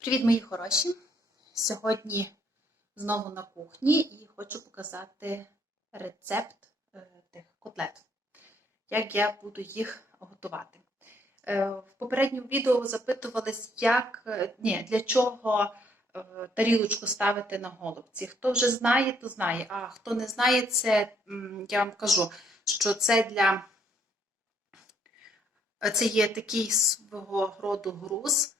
Привіт, мої хороші! Сьогодні знову на кухні і хочу показати рецепт е, тих котлет, як я буду їх готувати. Е, В попередньому відео запитувались, як, е, ні, для чого тарілочку ставити на голубці. Хто вже знає, то знає. А хто не знає, це я вам кажу, що це для це є такий свого роду груз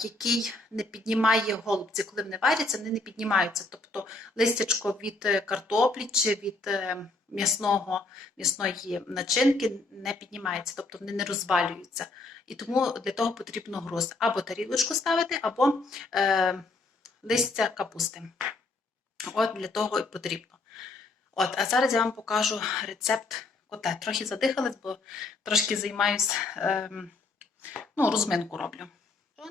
який не піднімає голубці. Коли вони варяться, вони не піднімаються. Тобто листячко від е, картоплі чи від е, м'ясного, м'ясної начинки не піднімається, тобто вони не розвалюються. І тому для того потрібно груз або тарілочку ставити, або е, листя капусти. От для того і потрібно. От, а зараз я вам покажу рецепт котлет. Трохи задихалась, бо трошки займаюся, ем, ну, розминку роблю.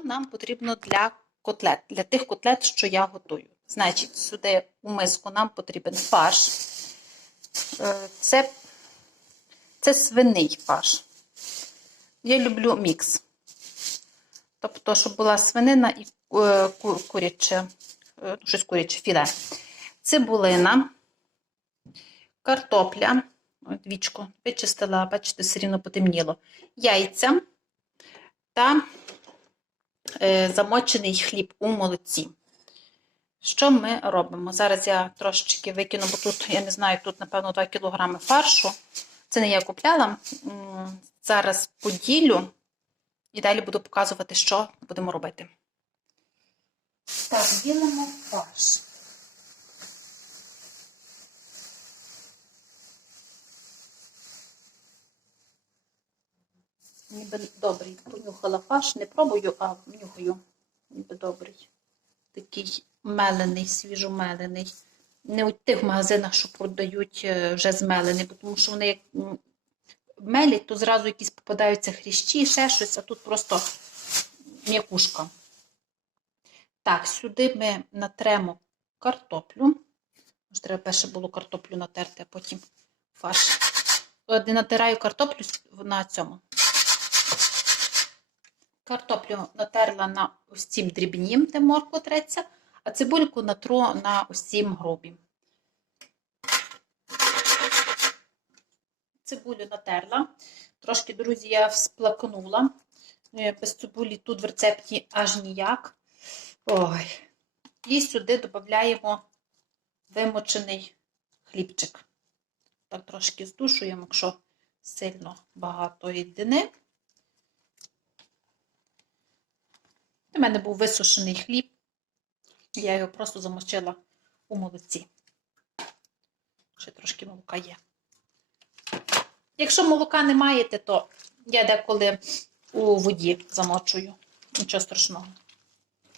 Нам потрібно для котлет, для тих котлет, що я готую? Значить, сюди у миску нам потрібен фарш. Е, Це, це свиний фарш. Я люблю мікс. Тобто, щоб була свинина і е, куряче, е, щось куряче філе. Цибулина, картопля, от вичистила, бачите, все рівно потемніло. Яйця та замочений хліб у молоці. Що ми робимо? Зараз я трошечки викину, бо тут, я не знаю, тут, напевно, 2 кг фаршу. Це не я купляла. Зараз поділю і далі буду показувати, що будемо робити. Так, ділимо фарш. Ніби добрий. Понюхала фарш, не пробую, а нюхаю. Ніби добрий. Такий мелений, свіжомелений. Не у тих магазинах, що продають е, вже змелений, тому що вони як мелять, то зразу якісь попадаються хрящі, ще щось, а тут просто м'якушка. Так, сюди ми натремо картоплю. Може, треба перше було картоплю натерти, а потім фарш. Не натираю картоплю на цьому. Картоплю натерла на ось цім дрібнім, де морква треться, а цибульку натру на ось цім грубім. Цибулю натерла. Трошки, друзі, я всплакнула. Е, Без цибулі тут в рецепті аж ніяк. Ой. І сюди додаємо вимочений хлібчик. Так трошки здушуємо, якщо сильно багато рідини. У мене був висушений хліб, я його просто замочила у молоці. Ще трошки молока є. Якщо молока не маєте, то я деколи у воді замочую. Нічого страшного.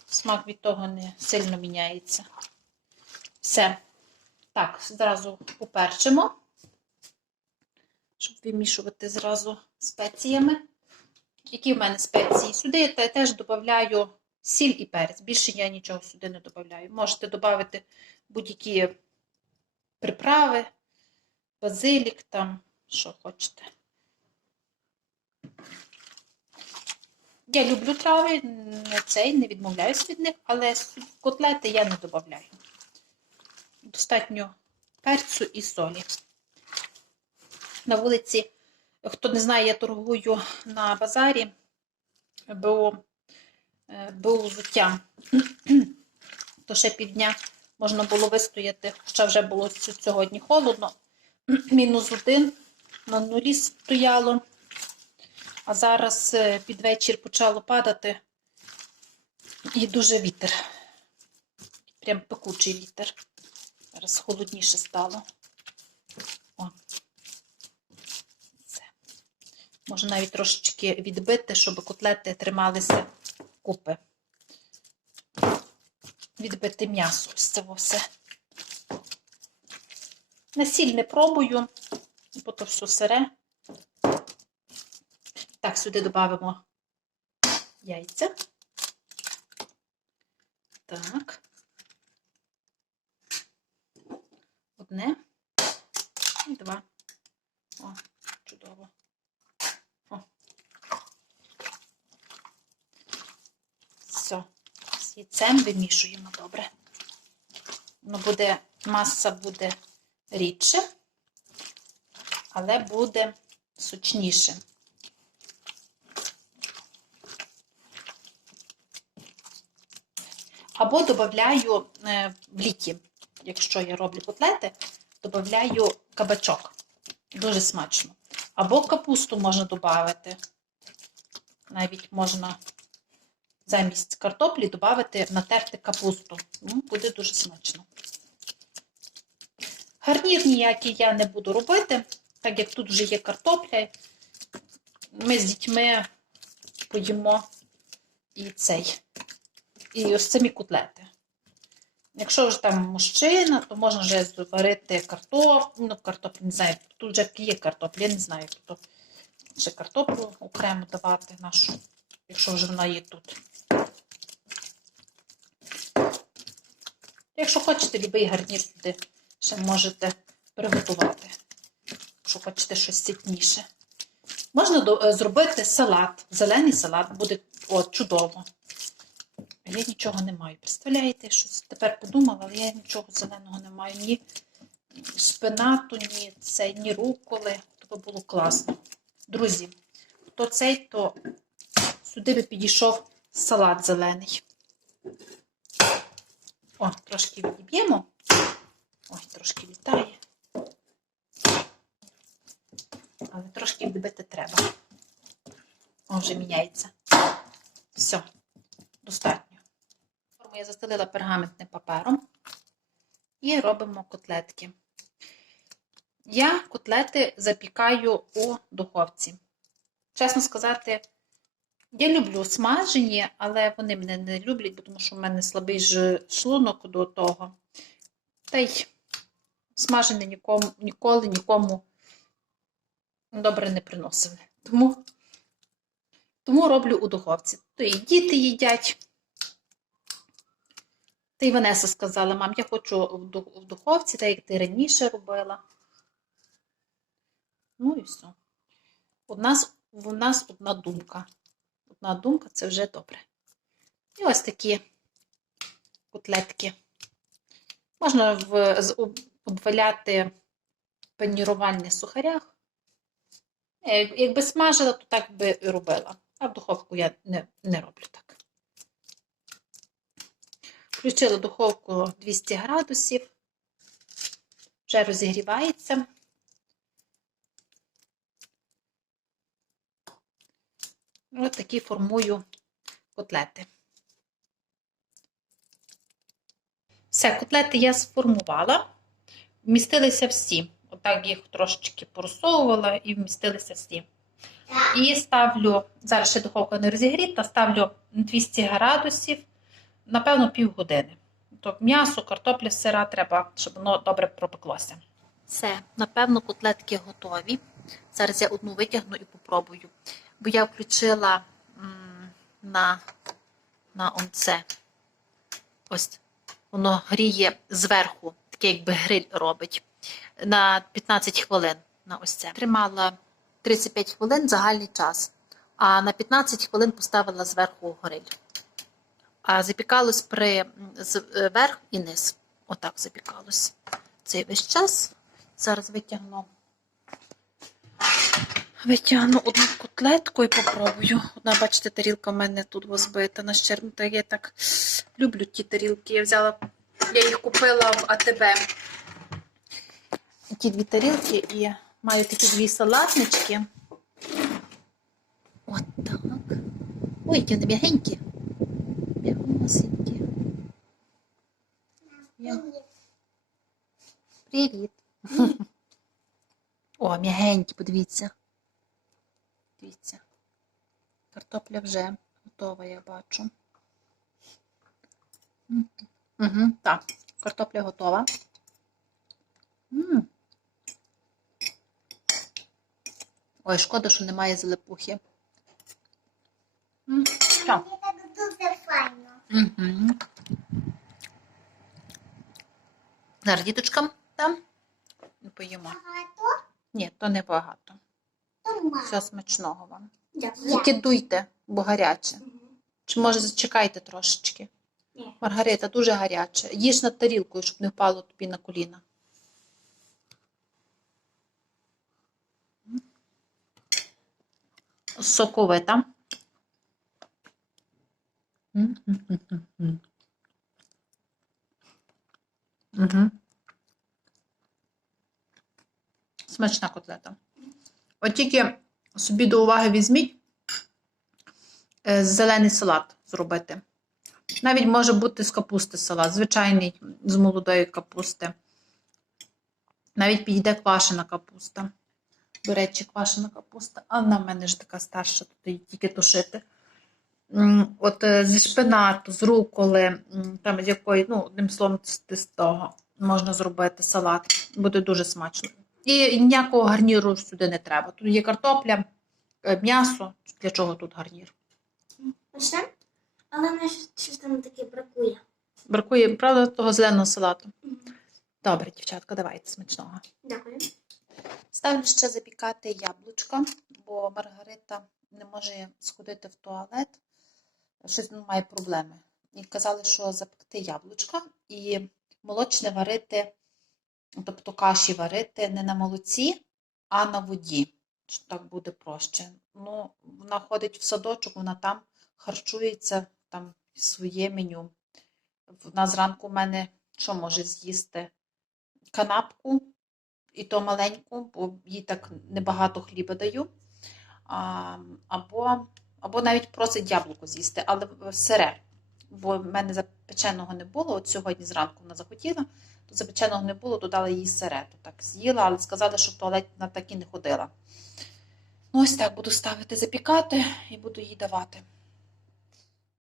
Смак від того не сильно міняється. Все. Так, зразу поперчимо, щоб вимішувати зразу спеціями. Які в мене спеції? Сюди я теж додаю сіль і перець. Більше я нічого сюди не додаю. Можете додати будь-які приправи, базилік, там, що хочете. Я люблю трави, не цей, не відмовляюсь від них, але котлети я не додаю. Достатньо перцю і солі. На вулиці Хто не знає, я торгую на базарі, бо е, було взуття. То ще півдня можна було вистояти, хоча вже було сьогодні холодно. Мінус один на нулі стояло. А зараз е, під вечір почало падати і дуже вітер. Прям пекучий вітер. Зараз холодніше стало. О. Це. Можна навіть трошечки відбити, щоб котлети трималися купи. Відбити м'ясо. Ось це все. На сіль не пробую, бо то все сире. Так, сюди додамо яйця. Так. Одне і два. О, чудово. О. Все. З яйцем вимішуємо добре. Воно буде, маса буде рідше, але буде сочніше. Або додаю е, в літі, якщо я роблю котлети, додаю кабачок. Дуже смачно. Або капусту можна додати. Навіть можна замість картоплі додати натерти капусту. Буде дуже смачно. Гарнір ніякий я не буду робити, так як тут вже є картопля. Ми з дітьми поїмо і цей. І ось самі котлети. Якщо вже там мужчина, то можна вже зварити картоплю, ну, картоплю, не знаю, тут вже є картопля, я не знаю, то ще картоплю окремо давати нашу, якщо вже вона є тут. Якщо хочете, любий гарнір туди ще можете приготувати, якщо хочете щось ситніше. Можна е, зробити салат, зелений салат, буде о, чудово. Я нічого не маю. Представляєте, що тепер подумала, але я нічого зеленого не маю. Ні шпинату, ні це, ні руколи. То би було класно. Друзі, хто цей, то сюди би підійшов салат зелений. О, трошки відіб'ємо. Ой, трошки літає. Але трошки відбити треба. О, вже міняється. Все, достатньо. Форму я застелила пергаментним папером і робимо котлетки. Я котлети запікаю у духовці. Чесно сказати, я люблю смажені, але вони мене не люблять, тому що в мене слабий ж шлунок до того. Та й смажене нікому, ніколи нікому добре не приносили. Тому, тому роблю у духовці. То і діти їдять. Та й Ванеса сказала, мам, я хочу в духовці, так як ти раніше робила. Ну і все. У нас, у нас одна думка. Одна думка це вже добре. І ось такі котлетки. Можна в, обваляти в панірувальних сухарях. Е, як- Якби смажила, то так би і робила. А в духовку я не, не роблю так. Включила духовку 200 градусів. Вже розігрівається. Ось такі формую котлети. Все, котлети я сформувала. Вмістилися всі. Отак їх трошечки порозсовувала і вмістилися всі. І ставлю, зараз ще духовка не розігріта, ставлю 200 градусів, напевно, півгодини. То м'ясо, картопля сира треба, щоб воно добре пропеклося. Все, напевно, котлетки готові. Зараз я одну витягну і попробую. Бо я включила на, на онце. Ось воно гріє зверху, таке якби гриль робить. На 15 хвилин на ось це. Тримала 35 хвилин загальний час, а на 15 хвилин поставила зверху гриль. А запікалось при е, верх і низ. Отак запікалось. Цей весь час. Зараз витягну. Витягну одну котлетку і попробую. Одна, бачите, тарілка в мене тут розбита на щербу. Я так люблю ті тарілки. Я взяла, я їх купила в АТБ. Ті дві тарілки і маю такі дві салатнички. От так. Ой, які вони м'ягенькі. М'ягосенькі. Привіт. О, м'ягенькі, подивіться. Дивіться. Картопля вже готова, я бачу. Угу, так, картопля готова. М. Ой, шкода, що немає. М, дуже файно. Угу. Зараз діточкам там поїмо. Багато? Ні, то не багато. Все смачного вам. Тільки дуйте, бо гаряче. Чи може зачекайте трошечки? Ні. Маргарита, дуже гаряче. Їж над тарілкою, щоб не впало тобі на коліна. Соковита. М-м-м-м-м. Смачна котлета. От тільки собі до уваги візьміть е, зелений салат зробити. Навіть може бути з капусти салат, звичайний з молодої капусти. Навіть підійде квашена капуста. До речі, квашена капуста, а вона в мене ж така старша, тут її тільки тушити. От е, зі шпинату, з руколи, там з якої, ну, одним словом, з з того можна зробити салат. Буде дуже смачно. І ніякого гарніру сюди не треба. Тут є картопля, е, м'ясо. Для чого тут гарнір? Почнемо? Але мені щось- там таке бракує. Бракує, правда, того зеленого салату. Добре, дівчатка, давайте смачного. Дякую. Ставлю ще запікати яблучка, бо Маргарита не може сходити в туалет, щось має проблеми. І казали, що запекти яблучка і молочне варити, тобто каші варити не на молоці, а на воді. Так буде проще. Ну, вона ходить в садочок, вона там харчується, там своє меню. Вона зранку в мене що може з'їсти? Канапку, і то маленьку, бо їй так небагато хліба даю. А, або, або навіть просить яблуко з'їсти, але сире. Бо в мене запеченого не було. От сьогодні зранку вона захотіла, то запеченого не було, додала їй сире. Так з'їла, але сказали, що в туалет на такі не ходила. Ну, ось так буду ставити запікати і буду їй давати.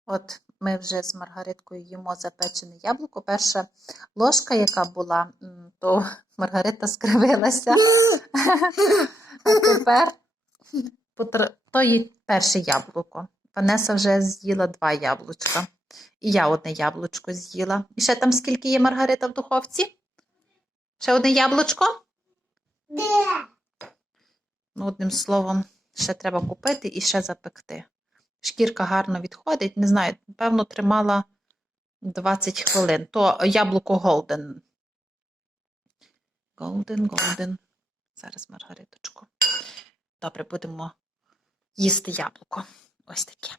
От ми вже з Маргариткою їмо запечене яблуко. Перша ложка, яка була, то Маргарита скривилася. А тепер то є перше яблуко. Ванеса вже з'їла два яблучка. І я одне яблучко з'їла. І ще там скільки є Маргарита в духовці? Ще одне яблучко? Де? Ну, одним словом, ще треба купити і ще запекти. Шкірка гарно відходить. Не знаю, певно, тримала 20 хвилин. То яблуко Голден. Голден, Голден. Зараз, Маргариточко. Добре, будемо їсти яблуко. Ось таке.